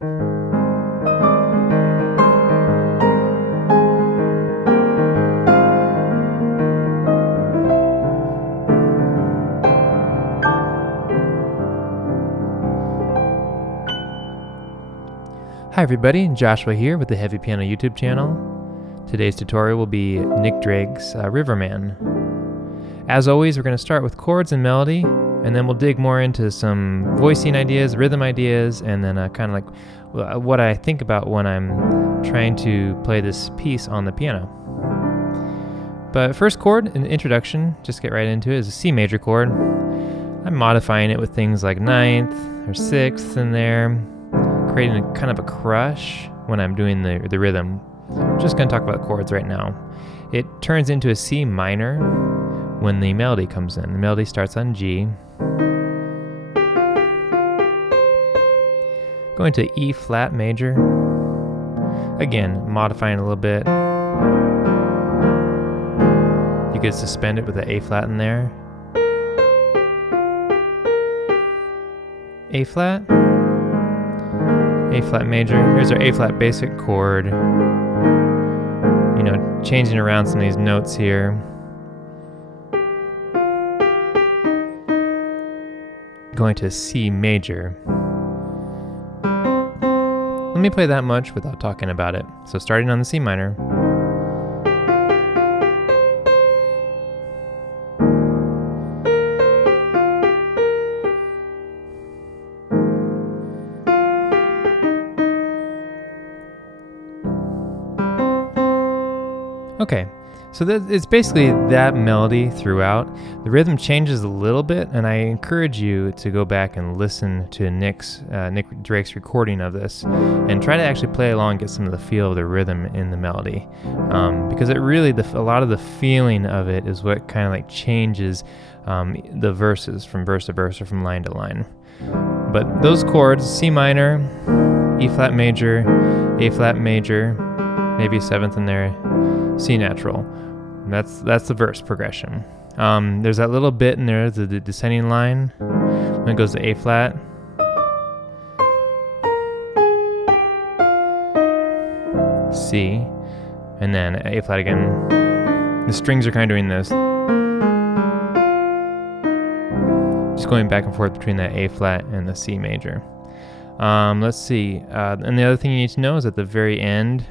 Hi everybody, Joshua here with the Heavy Piano YouTube channel. Today's tutorial will be Nick Drake's Riverman. As always, we're going to start with chords and melody, and then we'll dig more into some voicing ideas, rhythm ideas, and then kind of like what I think about when I'm trying to play this piece on the piano. But first chord, in the introduction, just get right into it, is a C major chord. I'm modifying it with things like 9th or 6th in there, creating a kind of a crush when I'm doing the rhythm. I'm just going to talk about chords right now. It turns into a C minor when the melody comes in. The melody starts on G. Going to E flat major. Again, modifying a little bit. You could suspend it with the A flat in there. A flat. A flat major. Here's our A flat basic chord. You know, changing around some of these notes here. Going to C major. Let me play that much without talking about it. So starting on the C minor. Okay, so it's basically that melody throughout. The rhythm changes a little bit, and I encourage you to go back and listen to Nick Drake's recording of this, and try to actually play along and get some of the feel of the rhythm in the melody, because it really, a lot of the feeling of it is what kind of like changes the verses from verse to verse or from line to line. But those chords, C minor, E flat major, A flat major, maybe a 7th in there, C natural. That's the verse progression. There's that little bit in there, the descending line, when it goes to A flat. C, and then A flat again. The strings are kind of doing this. Just going back and forth between that A flat and the C major. Let's see. And the other thing you need to know is at the very end,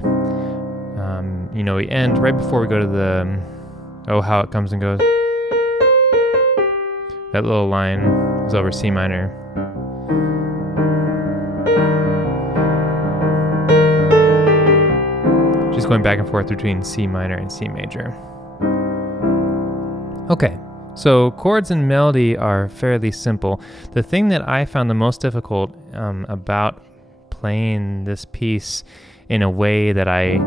you know, we end right before we go to the, how it comes and goes. That little line is over C minor. Just going back and forth between C minor and C major. Okay, so chords and melody are fairly simple. The thing that I found the most difficult about playing this piece in a way that I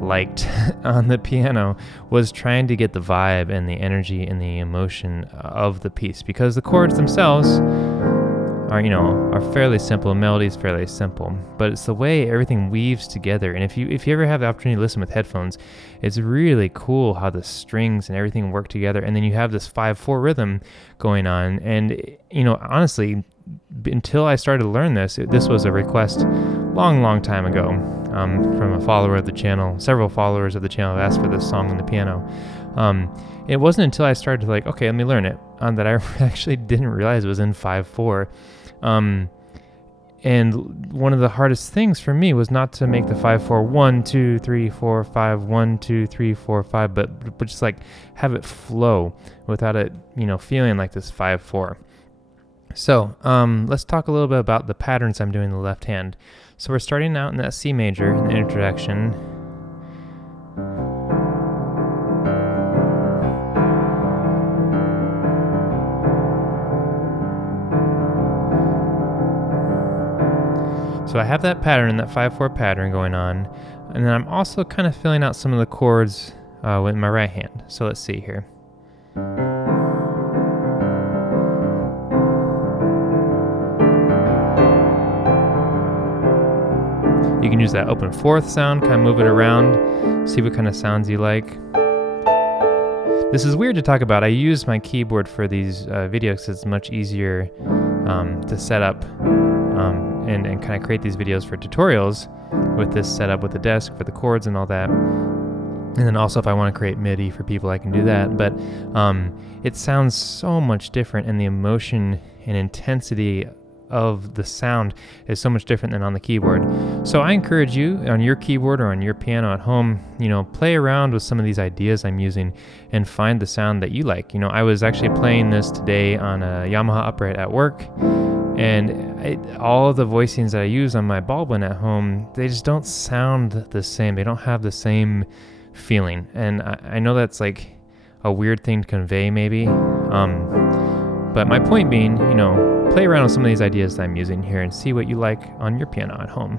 liked on the piano was trying to get the vibe and the energy and the emotion of the piece, because the chords themselves are fairly simple, melody's fairly simple, but it's the way everything weaves together. And if you ever have the opportunity to listen with headphones, it's really cool how the strings and everything work together, and then you have this 5/4 rhythm going on. And honestly, until I started to learn this was a request long time ago from a follower of the channel. Several followers of the channel have asked for this song on the piano. It wasn't until I started to okay, let me learn it, that I actually didn't realize it was in 5/4. And one of the hardest things for me was not to make the 5/4 1 2 3 4 5 1 2 3 4 5, but just like have it flow without it feeling like this 5/4. So let's talk a little bit about the patterns I'm doing in the left hand. So we're starting out in that C major in the introduction. So I have that pattern, that 5/4 pattern going on, and then I'm also kind of filling out some of the chords with my right hand. So let's see here. You can use that open 4th sound, kind of move it around, see what kind of sounds you like. This is weird to talk about. I use my keyboard for these videos because it's much easier to set up and kind of create these videos for tutorials with this setup with the desk for the chords and all that. And then also if I want to create MIDI for people, I can do that. But it sounds so much different, and the emotion and intensity of the sound is so much different than on the keyboard. So I encourage you on your keyboard or on your piano at home, play around with some of these ideas I'm using and find the sound that you like. I was actually playing this today on a Yamaha upright at work, and all the voicings that I use on my Baldwin at home, they just don't sound the same. They don't have the same feeling. And I know that's like a weird thing to convey maybe. But my point being, play around with some of these ideas that I'm using here and see what you like on your piano at home.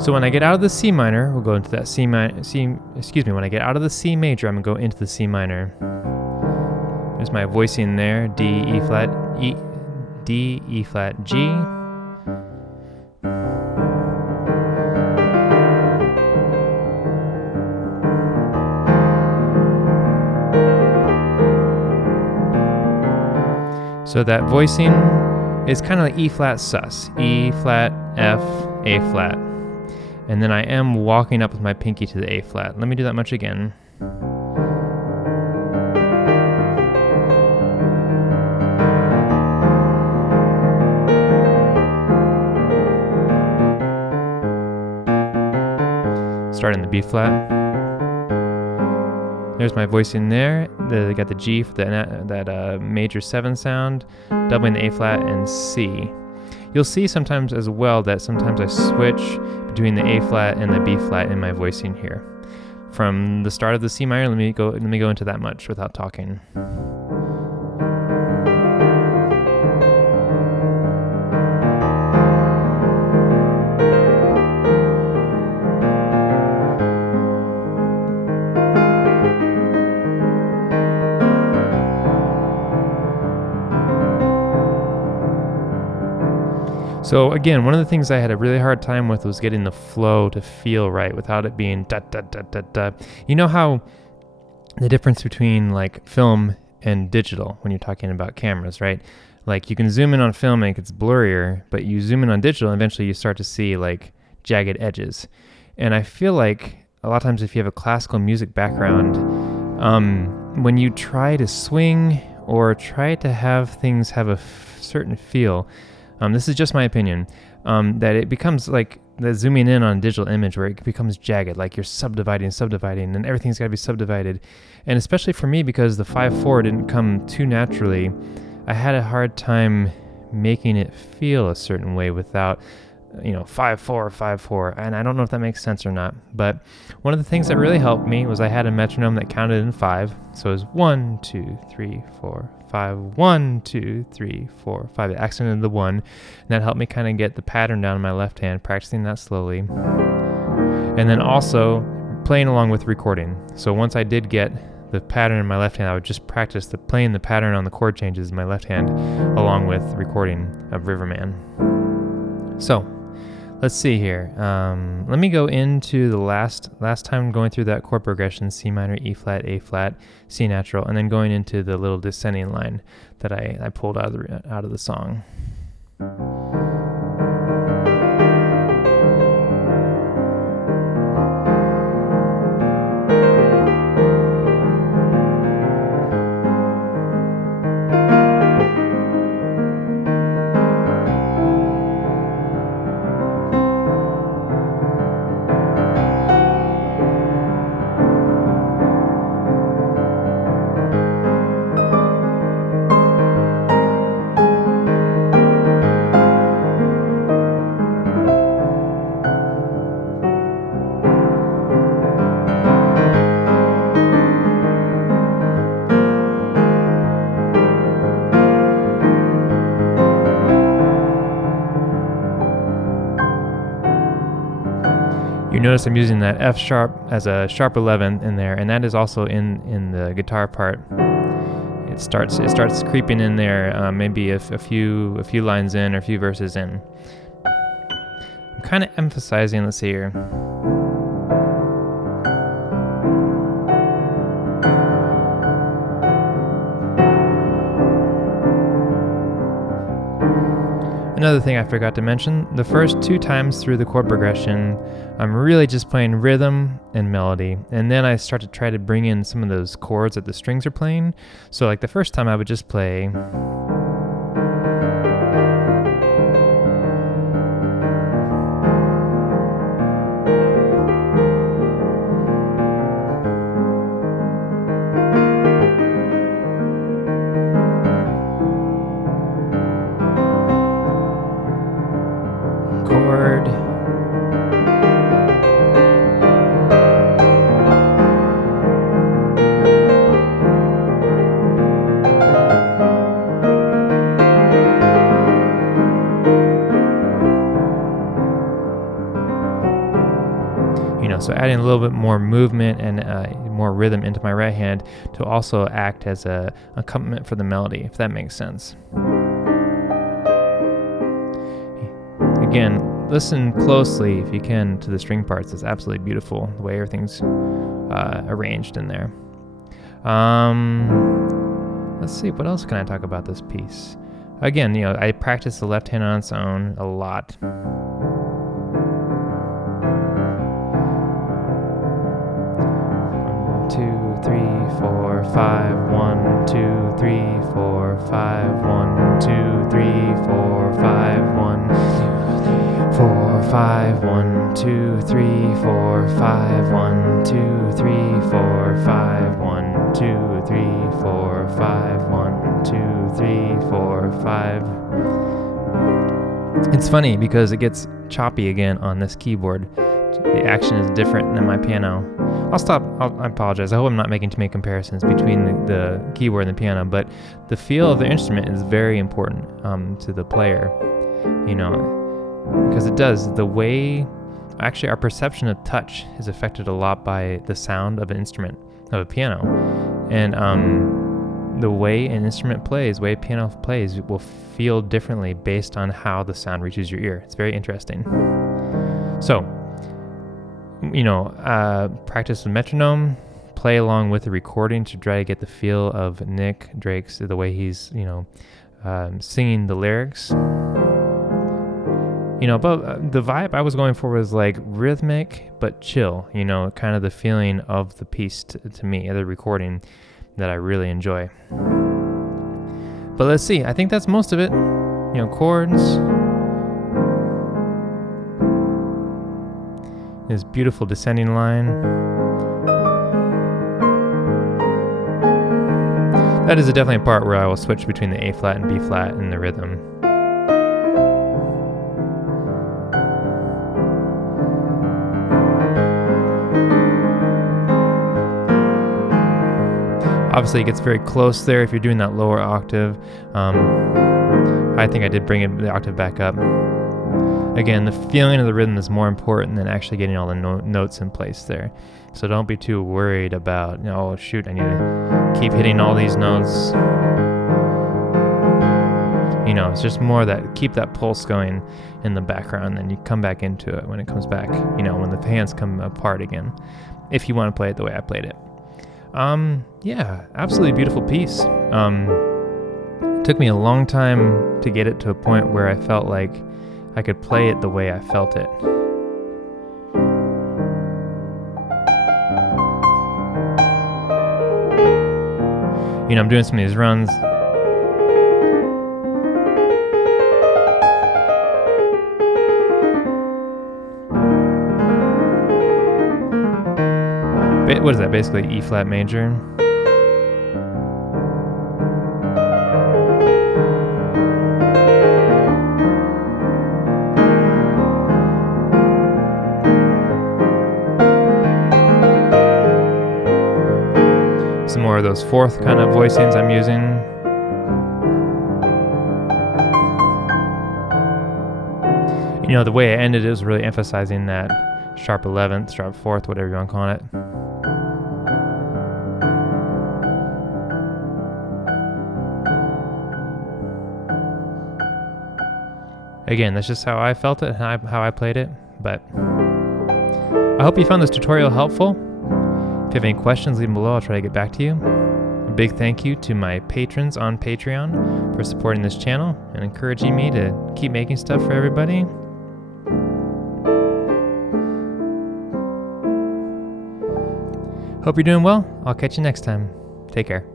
So when I get out of the C minor, we'll go into that when I get out of the C major, I'm going to go into the C minor. There's my voicing there, D, E flat, D, E flat, G. So that voicing is kind of like E flat sus, E flat, F, A flat. And then I am walking up with my pinky to the A flat. Let me do that much again. Starting the B flat. There's my voicing there. I got the G for that major 7 sound, doubling the A flat and C. You'll see sometimes as well that sometimes I switch between the A flat and the B flat in my voicing here. From the start of the C minor, let me go into that much without talking. So again, one of the things I had a really hard time with was getting the flow to feel right without it being da da da da da. You know how the difference between like film and digital when you're talking about cameras, right? Like you can zoom in on film and it gets blurrier, but you zoom in on digital and eventually you start to see like jagged edges. And I feel like a lot of times if you have a classical music background, when you try to swing or try to have things have a certain feel, this is just my opinion, that it becomes like the zooming in on a digital image where it becomes jagged, like you're subdividing, and everything's got to be subdivided. And especially for me, because the 5/4 didn't come too naturally, I had a hard time making it feel a certain way without, 5/4, 5/4. And I don't know if that makes sense or not. But one of the things that really helped me was I had a metronome that counted in 5. So it was 1, 2, 3, 4, 5, 1, 2, 3, 4, 5. It accented the 1, and that helped me kind of get the pattern down in my left hand, practicing that slowly. And then also playing along with recording. So once I did get the pattern in my left hand, I would just practice playing the pattern on the chord changes in my left hand along with recording of Riverman. So let's see here. Let me go into the last time going through that chord progression: C minor, E flat, A flat, C natural, and then going into the little descending line that I pulled out of the song. You notice I'm using that F sharp as a sharp 11 in there, and that is also in the guitar part. It starts creeping in there, maybe a few lines in or a few verses in. I'm kind of emphasizing. Let's see here. Another thing I forgot to mention, the first 2 times through the chord progression, I'm really just playing rhythm and melody. And then I start to try to bring in some of those chords that the strings are playing. So like the first time I would just play... chord, so adding a little bit more movement and more rhythm into my right hand to also act as a accompaniment for the melody, if that makes sense. Again, listen closely if you can to the string parts. It's absolutely beautiful the way everything's arranged in there. Let's see, what else can I talk about this piece? Again, I practice the left hand on its own a lot. 2, 3, 4, 5, 1, 2, 3, 4, 5, 1, 2, 3, 4, 5, 1, 4, 5, 1, 2, 3, 4, 5, 1, 2, 3, 4, 5, 1, 2, 3, 4, 5, 1, 2, 3, 4, 5. It's funny because it gets choppy again on this keyboard. The action is different than my piano. I'll stop. I apologize. I hope I'm not making too many comparisons between the keyboard and the piano, but the feel of the instrument is very important to the player, because it does. The way, actually, our perception of touch is affected a lot by the sound of an instrument, of a piano. And the way an instrument plays, the way a piano plays, will feel differently based on how the sound reaches your ear. It's very interesting. So, practice the metronome, play along with the recording to try to get the feel of Nick Drake's, the way he's, singing the lyrics. But the vibe I was going for was like rhythmic but chill, kind of the feeling of the piece to me, the recording that I really enjoy. But let's see, I think that's most of it. Chords. This beautiful descending line. That is definitely a part where I will switch between the A flat and B flat in the rhythm. Obviously it gets very close there if you're doing that lower octave. I think I did bring the octave back up. Again, the feeling of the rhythm is more important than actually getting all the notes in place there. So don't be too worried about, oh shoot, I need to keep hitting all these notes. It's just more that keep that pulse going in the background, and you come back into it when it comes back, when the hands come apart again, if you want to play it the way I played it. Yeah, absolutely beautiful piece. It took me a long time to get it to a point where I felt like I could play it the way I felt it. I'm doing some of these runs. What is that? Basically E flat major. Some more of those fourth kind of voicings I'm using. The way I ended it was really emphasizing that sharp 11th, sharp 4th, whatever you want to call it. Again, that's just how I felt it and how I played it, but I hope you found this tutorial helpful. If you have any questions, leave them below. I'll try to get back to you. big thank you to my patrons on Patreon for supporting this channel and encouraging me to keep making stuff for everybody. Hope you're doing well. I'll catch you next time. Take care.